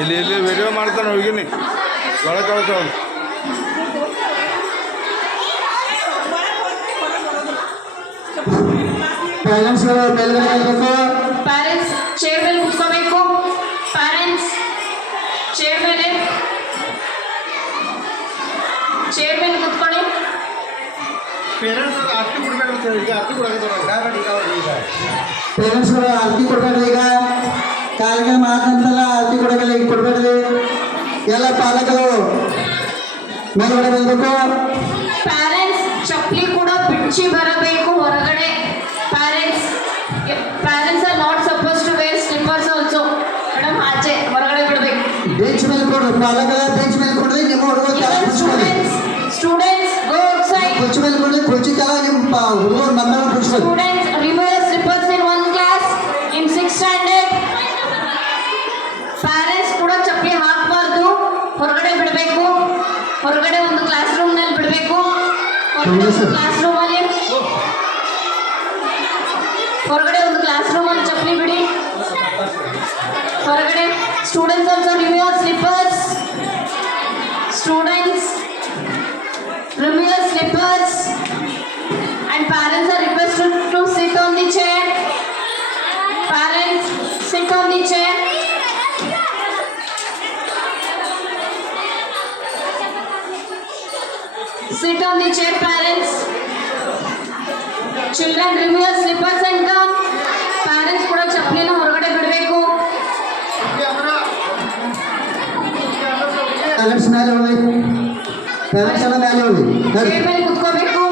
ಇಲ್ಲಿ ಇಲ್ಲಿ ವಿಡಿಯೋ ಮಾಡ್ತಾನೆ ಹೋಗಿನಿ ಒಳಗೆ ಕಳ್ಸೋ ಪ್ಯಾರೆಂಟ್ಸ್ ಮೇಲ್ಗಡೆ ಇರಬೇಕು. ಪ್ಯಾರೆಂಟ್ಸ್ ಚೇರ್ ಮೇಲೆ ಕುತ್ಕೋಬೇಕು. ಪ್ಯಾರೆಂಟ್ಸ್ ಚೇರ್ ಮೇಲೆ ಕುತ್ಕೊಳ್ಳಿ. ಪೇರೆಂಟ್ಸ್ ಆರತಿ ಕೊಡ್ಬೇಡ್ರಿ ಈಗ. ಕಾಲಿಗೆ ಮಾತಂತಲ್ಲ ಆರತಿ ಕೊಡಬೇಕಲ್ಲ, ಈಗ ಕೊಡ್ಬೇಡ್ರಿ. ಎಲ್ಲ ಪಾಲಕರು ಮೇಲ್ಗಡೆ ಬರಬೇಕು. ಪ್ಯಾರೆಂಟ್ಸ್ ಚಪ್ಪಲಿ ಕೂಡ ಬಿಚ್ಚಿ ಬರಬೇಕು ಹೊರಗಡೆ. Parents are not suppose to wear slippers also. Madam ಆಚೆ ಹೊರಗಡೆ ಬಿಡಬೇಕು. ಬೆಂಚ್ ಮೇಲೆ ಕೊಡ್ರಿ, ಪಾಲಕರ ಬೆಂಚ್ ಮೇಲೆ ಕೊಡ್ರಿ. ನಿಮ್ಮ ಹುಡುಗರು ಸ್ಟೂಡೆಂಟ್ಸ್ ಗೋ ಔಟ್ಸೈಡ್. ಕುರ್ಚಿ ಮೇಲೆ ಕೊಡ್ರಿ, ಕುರ್ಚಿ ಕೆಳಗೆ ನಿಮ್ಮ ಹುಡುಗರು ನಮ್ಮ ಕೂರಿಸ್ಬೇಕು. Students remove your slippers in one class in 6th standard. Parents ಕೂಡ ಚಪ್ಪಲಿ ಹಾಕಬಾರ್ದು, ಹೊರಗಡೆ ಬಿಡಬೇಕು. ಹೊರಗಡೆ ಒಂದು ಕ್ಲಾಸ್ ರೂಮ್ ನಲ್ಲಿ ಬಿಡಬೇಕು. ಕ್ಲಾಸ್ ರೂಮ್ ಅಲ್ಲಿ ಹೊರಗಡೆ ಒಂದು ಕ್ಲಾಸ್ ರೂಮ್ ಅಲ್ಲಿ ಚಪ್ಪಲಿ ಬಿಡಿ. ಹೊರಗಡೆ students also remove your slippers. Students remove your slippers and parents are requested to sit on the chair. Parents sit on the chair. Sit on the chair, parents. Children remove your slippers and come. Parents ಕೂಡ ಚಪ್ಪಲಿನ ಹೊರಗಡೆ ಬಿಡಬೇಕು. ಪ್ಯಾರೆಂಟ್ಸ್ ಮೇಲೆ ಹೋಗಿ, ಪ್ಯಾರೆಂಟ್ಸ್ ಎಲ್ಲ ಮೇಲೆ ಹೋಗಿ ಚೇರ್ ಮೇಲೆ ಕುತ್ಕೋಬೇಕು.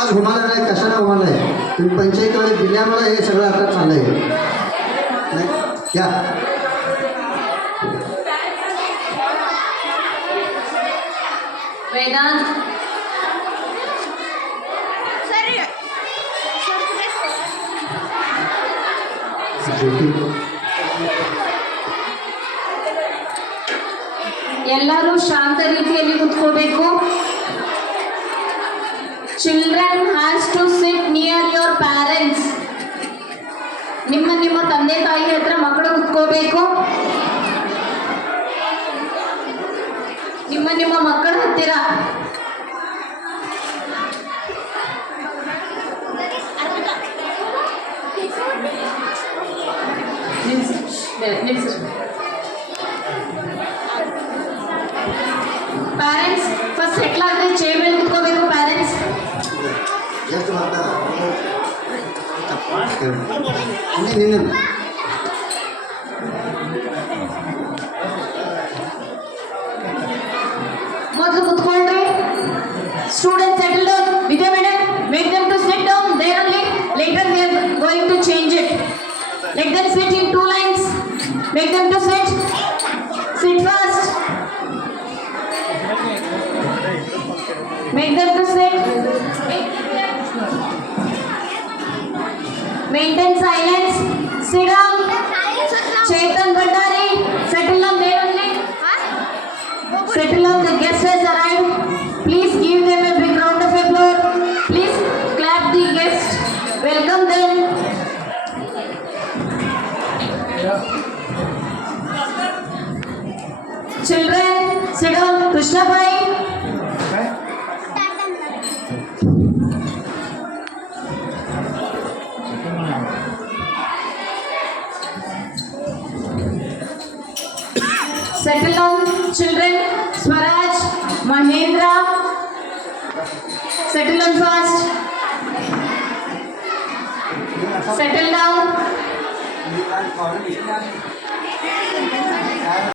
आज घुमाला नाही, कशाला घुमाला आहे तुम्ही? पंचायतीवाले दिल्यामुळे हे सगळं आता चाललंय. क्या वेदांत ಎಲ್ಲರೂ ಶಾಂತ ರೀತಿಯಲ್ಲಿ ಕುತ್ಕೋಬೇಕು. Children has to sit near your parents. ನಿಮ್ಮ ತಂದೆ ತಾಯಿ ಹತ್ರ ಮಕ್ಕಳು ಕುತ್ಕೋಬೇಕು. ನಿಮ್ಮ ಮಕ್ಕಳ ಹತ್ತಿರ ಪ್ಯಾರೆಂಟ್ಸ್ ಫಸ್ಟ್ ಸೆಟ್ಲ್ ಆದರೆ ಚೇರ್ ಮೇಲೆ ಕುತ್ಕೋಬೇಕು. ಪ್ಯಾರೆಂಟ್ಸ್ ಎಷ್ಟು ಬರ್ತಾರ ನಿನ್ನ ಮೊದಲು ಕುತ್ಕೊಂಡ್ರೆ students settle down. Vidya madam make them to sit down there only. Later we are going to change it. Let them sit in 2 lines. Make them to sit fast. Make them to sit. Maintain silence. Sit down. Chetan Bhandari, settle down there only. Settle down. The guest has arrived. Please give them a big round of applause. Please clap the guest. Welcome them. Children, sit down. Krishna Bhai. Settle down, children. Swaraj, Mahendra. Settle down fast. Settle down.